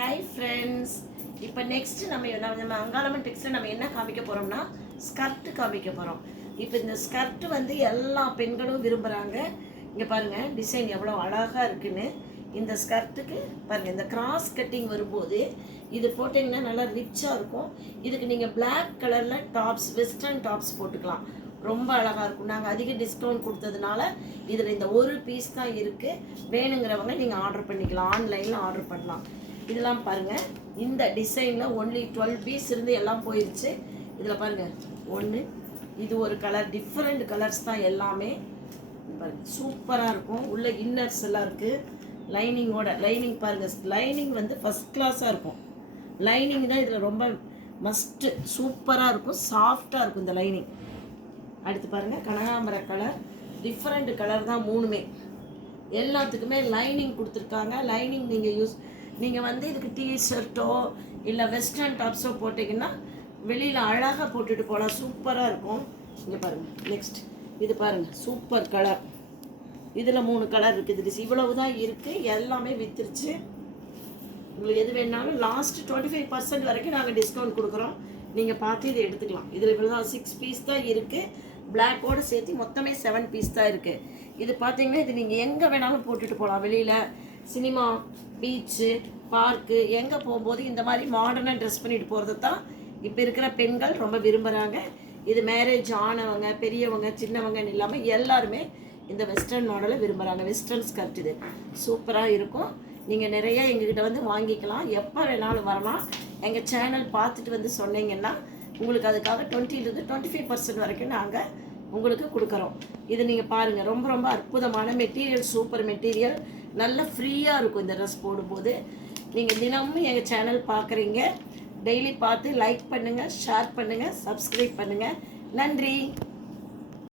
Hi friends. இப்போ next நம்ம அங்காளம்மன் டெக்ஸ்டில் நம்ம என்ன காமிக்க போகிறோம்னா ஸ்கர்ட்டு காமிக்க போகிறோம். இப்போ இந்த ஸ்கர்ட்டு வந்து எல்லா பெண்களும் விரும்புகிறாங்க. இங்கே பாருங்கள் டிசைன் எவ்வளோ அழகாக இருக்குன்னு. இந்த ஸ்கர்ட்டுக்கு பாருங்கள், இந்த கிராஸ் கட்டிங் வரும்போது இது போட்டிங்கன்னா நல்லா ரிச்சாக இருக்கும். இதுக்கு நீங்கள் பிளாக் கலரில் டாப்ஸ், வெஸ்டர்ன் டாப்ஸ் போட்டுக்கலாம், ரொம்ப அழகாக இருக்கும். நாங்கள் அதிக டிஸ்கவுண்ட் கொடுத்ததுனால இதில் இந்த ஒரு பீஸ் தான் இருக்குது. வேணுங்கிறவங்க நீங்கள் ஆர்டர் பண்ணிக்கலாம், ஆன்லைனில் ஆர்டர் பண்ணலாம். இதெல்லாம் பாருங்கள், இந்த டிசைனில் ஒன்லி 12 பீஸ் இருந்து எல்லாம் போயிடுச்சு. இதில் பாருங்கள், ஒன்று இது ஒரு கலர், டிஃப்ரெண்ட் கலர்ஸ் தான் எல்லாமே. பாருங்கள் சூப்பராக இருக்கும். உள்ள இன்னர்ஸ் எல்லாம் இருக்குது லைனிங்கோட. லைனிங் பாருங்கள், லைனிங் வந்து ஃபஸ்ட் கிளாஸாக இருக்கும். லைனிங் தான் இதில் ரொம்ப மஸ்ட்டு. சூப்பராக இருக்கும், சாஃப்டாக இருக்கும் இந்த லைனிங். அடுத்து பாருங்கள், கனகாம்பர கலர், டிஃப்ரெண்ட் கலர் தான் மூணுமே. எல்லாத்துக்குமே லைனிங் கொடுத்துருக்காங்க. லைனிங் நீங்கள் வந்து இதுக்கு டிஷர்ட்டோ இல்லை வெஸ்டர்ன் டாப்ஸோ போட்டிங்கன்னா வெளியில் அழகாக போட்டுட்டு போகலாம், சூப்பராக இருக்கும். இங்கே பாருங்கள், நெக்ஸ்ட் இது பாருங்கள், சூப்பர் கலர். இதில் 3 கலர் இருக்குது. இது இவ்வளவு தான் இருக்குது, எல்லாமே வித்துருச்சு. உங்களுக்கு எது வேணாலும் லாஸ்ட் 25% வரைக்கும் நாங்கள் டிஸ்கவுண்ட் கொடுக்குறோம். நீங்கள் பார்த்து இதை எடுத்துக்கலாம். இதில் இவ்வளோ தான் 6 பீஸ் தான் இருக்குது. பிளாக்கோடு சேர்த்து மொத்தமே 7 பீஸ் தான் இருக்குது. இது பார்த்தீங்கன்னா இது நீங்கள் எங்கே வேணாலும் போட்டுட்டு போகலாம். வெளியில் சினிமா, பீச்சு, பார்க்கு எங்கே போகும்போது இந்த மாதிரி மாடர்னாக ட்ரெஸ் பண்ணிட்டு போகிறது தான் இப்போ இருக்கிற பெண்கள் ரொம்ப விரும்புகிறாங்க. இது மேரேஜ் ஆனவங்க, பெரியவங்க, சின்னவங்கன்னு இல்லாமல் எல்லாருமே இந்த வெஸ்டர்ன் மாடலை விரும்புகிறாங்க. வெஸ்டர்ன் ஸ்கர்ட் இது சூப்பராக இருக்கும். நீங்கள் நிறைய எங்ககிட்ட வந்து வாங்கிக்கலாம், எப்போ வேணாலும் வரலாம். எங்கள் சேனல் பார்த்துட்டு வந்து சொன்னீங்கன்னா உங்களுக்கு அதுக்காக 20% 25% வரைக்கும் நாங்கள் உங்களுக்கு கொடுக்குறோம். இது நீங்கள் பாருங்கள், ரொம்ப ரொம்ப அற்புதமான மெட்டீரியல், சூப்பர் மெட்டீரியல், நல்ல ஃப்ரீயாக இருக்கும் இந்த ட்ரெஸ் போடும்போது. நீங்கள் தினமும் எங்கள் சேனல் பார்க்குறீங்க, டெய்லி பார்த்து லைக் பண்ணுங்கள், ஷேர் பண்ணுங்கள், சப்ஸ்கிரைப் பண்ணுங்கள். நன்றி.